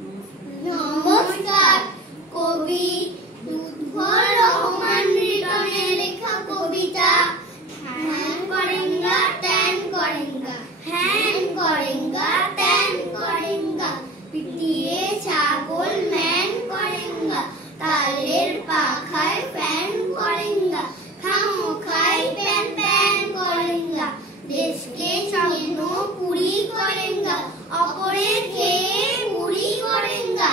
নমস্কার। কবি লুৎফর রহমান রিটনে লেখা কবিতা হ্যান করেঙ্গা ত্যান করেঙ্গা, হ্যান করেঙ্গা ত্যান করেঙ্গা, পিটিয়ে ছাগল ম্যান করেঙ্গা, তালের পাখায় ফ্যান করেঙ্গা, খামোখাই প্যান প্যান করেঙ্গা, দেশকে স্বপ্ন পুরি করেঙ্গা, অপরের খেয়ে পুরি করেঙ্গা,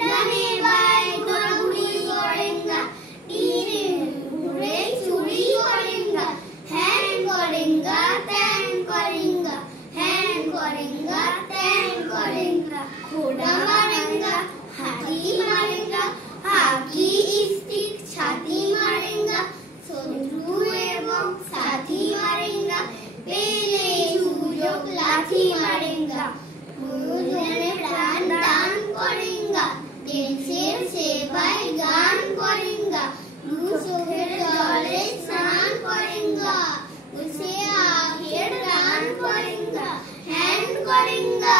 ডানে বায়ে দৌড়ি করেঙ্গা, তীরে উড়ে চুরি করেঙ্গা, হ্যান করেঙ্গা ত্যান করেঙ্গা, হ্যান করেঙ্গা ত্যান করেঙ্গা, ঘোড়া মারেঙ্গা হাতি মারেঙ্গা, হাকি স্টিক ছাতি মারেঙ্গা, শত্রু এবং সাথী মারেঙ্গা, পেলে সুযোগ লাঠি মারেঙ্গা, প্রয়োজনে প্রাণ দান করেঙ্গা, দেশের সেবায় গান করেঙ্গা, দু চোখের জলে স্নান করেঙ্গা, উসে আখের দান করেঙ্গা, হ্যান করেঙ্গা।